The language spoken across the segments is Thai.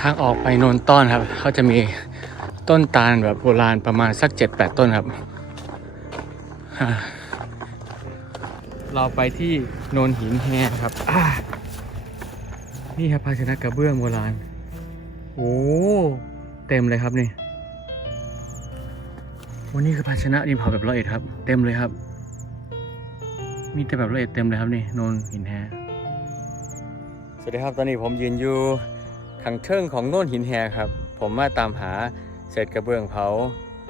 ทางออกไปโนนต้อนครับ เขาจะมีต้นตาลแบบโบราณประมาณสักเจ็ดแปดต้นครับ เราไปที่โนนหินแฮครับ นี่ครับภาชนะกระเบื้องโบราณ โอ้เต็มเลยครับนี่วันนี้คือภาชนะดินเผาแบบละเอียดครับ เต็มเลยครับ มีแต่แบบละเอียดเต็มเลยครับนี่โนนหินแฮสวัสดีครับตอนนี้ผมยืนอยู่ ขังเทิงของโน่นหินแฮครับ ผมมาตามหาเศษกระเบื้องเผา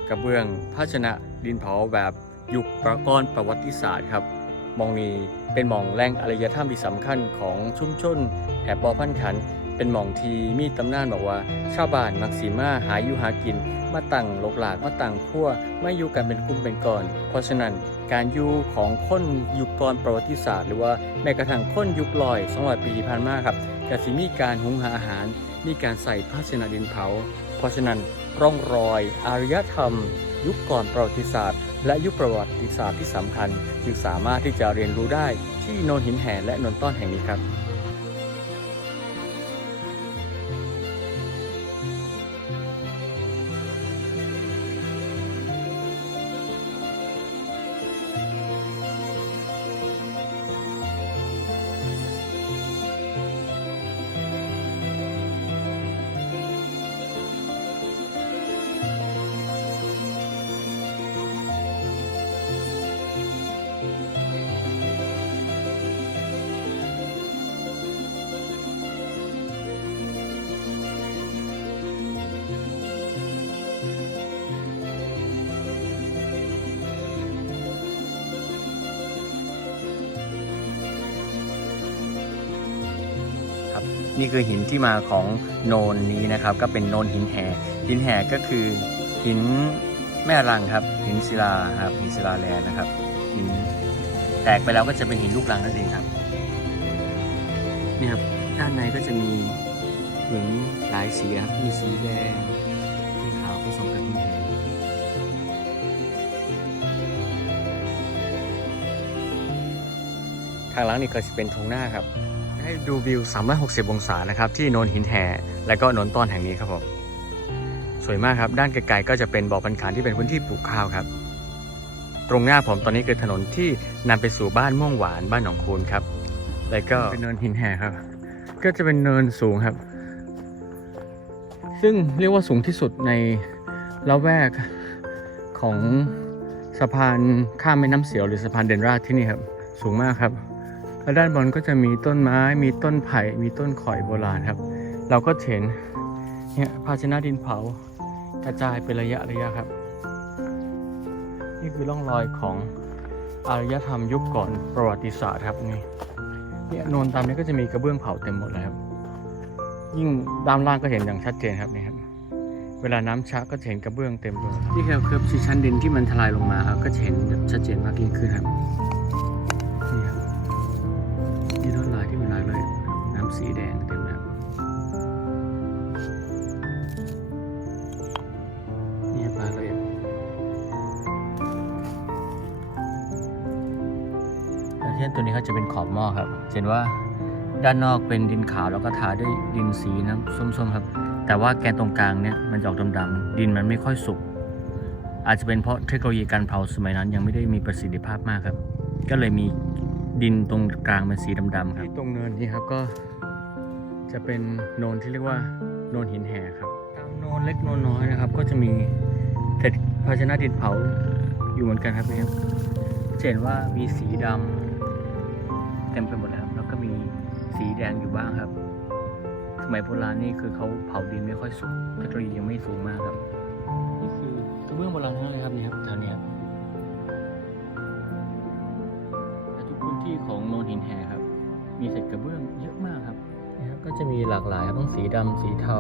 กระเบื้องภาชนะดินเผาแบบยุคประกรประวัติศาสตร์ครับมองนี้เป็นมองแหล่งอารยธรรมที่สำคัญของชุมชนแถบปอพันขัน เป็นหม่องที่มีตำนานบอกว่า ชาวบ้านมักสีมาหาอยู่หากิน มาตั้งลกหลากมาตั้งขั้วมาอยู่กันเป็นกลุ่มเป็นก้อน เพราะฉะนั้นการอยู่ของคนยุคก่อนประวัติศาสตร์ หรือว่าแม้กระทั่งคนยุคลอย200ปีที่ผ่านมาครับก็สิมีการหุงหาอาหาร มีการใส่ภาชนะดินเผา เพราะฉะนั้นร่องรอยอารยธรรม ยุคก่อนประวัติศาสตร์ และยุคประวัติศาสตร์ที่สำคัญ จึงสามารถที่จะเรียนรู้ได้ที่โนนหินแห่และโนนต้อนแห่งนี้ครับ นี่คือหินที่มาของโนนนี้นะครับ ก็เป็นโนนหินแห่หินแห่ก็คือหินแม่รังครับ หินศิลาครับหินศิลาแลนนะครับหินแตกไปแล้วก็จะเป็นหินลูกรังนั่นเองครับนี่ครับด้านในก็จะมีหินหลายสีครับมีสีแดงสีขาวผสมกับหินแห่ทางหลังนี่ก็จะเป็นทงหน้าครับ ให้ดูวิว 360 องศานะครับ ที่โนนหินแห่และก็โนนต้อนแห่งนี้ครับผมสวยมากครับ ด้านไกลๆก็จะเป็นบ่อพันขานที่เป็นพื้นที่ปลูกข้าวครับ ตรงหน้าผมตอนนี้คือถนนที่นำไปสู่บ้านม่วงหวานบ้านหนองคูนครับ แล้วก็เป็นเนินหินแห่ครับ ก็จะเป็นเนินสูงครับ ซึ่งเรียกว่าสูงที่สุดในละแวกของสะพานข้ามแม่น้ำเสียวหรือสะพานเดนราดที่นี่ครับ สูงมากครับ แล้วด้านบนก็จะมีต้นไม้ มีต้นไผ่ มีต้นข่อยโบราณครับ เราก็เห็นเนี่ยภาชนะดินเผากระจายเป็นระยะระยะครับ นี่คือร่องรอยของอารยธรรมยุคก่อนประวัติศาสตร์ครับนี่เนี่ยโนนตามนี้ก็จะมีกระเบื้องเผาเต็มหมดเลยครับ ยิ่งด้านล่างก็เห็นอย่างชัดเจนครับนี่ครับเวลาน้ำชะก็จะเห็นกระเบื้องเต็มเลยนี่ครับคือชั้นดินที่มันทลายลงมาครับก็จะเห็นแบบชัดเจนมากยิ่งขึ้นครับ ช่นตัวนี้เขาจะเป็นขอบหม้อครับเห็นว่าด้านนอกเป็นดินขาวแล้วก็ทาด้วยดินสีน้ำส้มๆครับ แต่ว่าแกนตรงกลางเนี่ยมันจะออกดำๆดินมันไม่ค่อยสุก อาจจะเป็นเพราะเทคโนโลยีการเผาสมัยนั้นยังไม่ได้มีประสิทธิภาพมากครับ ก็เลยมีดินตรงกลางเป็นสีดำๆครับที่ตรงเนินนี้ครับก็ จะเป็นโนนที่เรียกว่าโนนหินแห่ครับตามโนนเล็กโนนน้อยนะครับ ก็จะมีเศษภาชนะดินเผาอยู่เหมือนกันครับนี่ครับเห็นว่ามีสีดำ ต็มไปหมดเลยครับ แล้วก็มีสีแดงอยู่บ้างครับ สมัยโบราณนี่คือเขาเผาดินไม่ค่อยสุกเทคโนโลยียังไม่สูงมากครับ นี่คือกระเบื้องโบราณทั้งนั้นเลยครับนี่ครับแถวเนี้ยและทุกพื้นที่ของโนนหินแห่ครับ มีเศษกระเบื้องเยอะมากครับนะครับก็จะมีหลากหลายครับทั้งสีดำสีเทา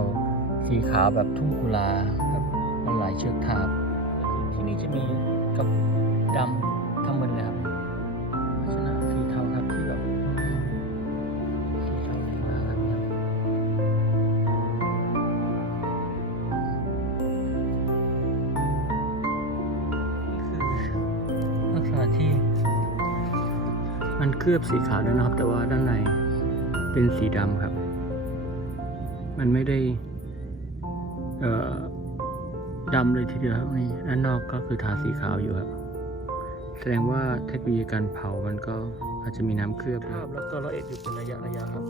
สีขาวแบบทุ่งกุลาครับมันหลายเชือกทาบทีนี้จะมีกับดำทั้งหมดเลยครับ ที่ มันเคลือบสีขาวด้วยนะครับ แต่ว่าด้านในเป็นสีดำครับ มันไม่ได้ดำเลยทีเดียวครับนี่ด้านนอกก็คือทาสีขาวอยู่ครับ แสดงว่าเทคโนโลยีการเผามันก็อาจจะมีน้ำเคลือบภาพแล้วก็ละเอียดอยู่เป็นระยะระยะครับ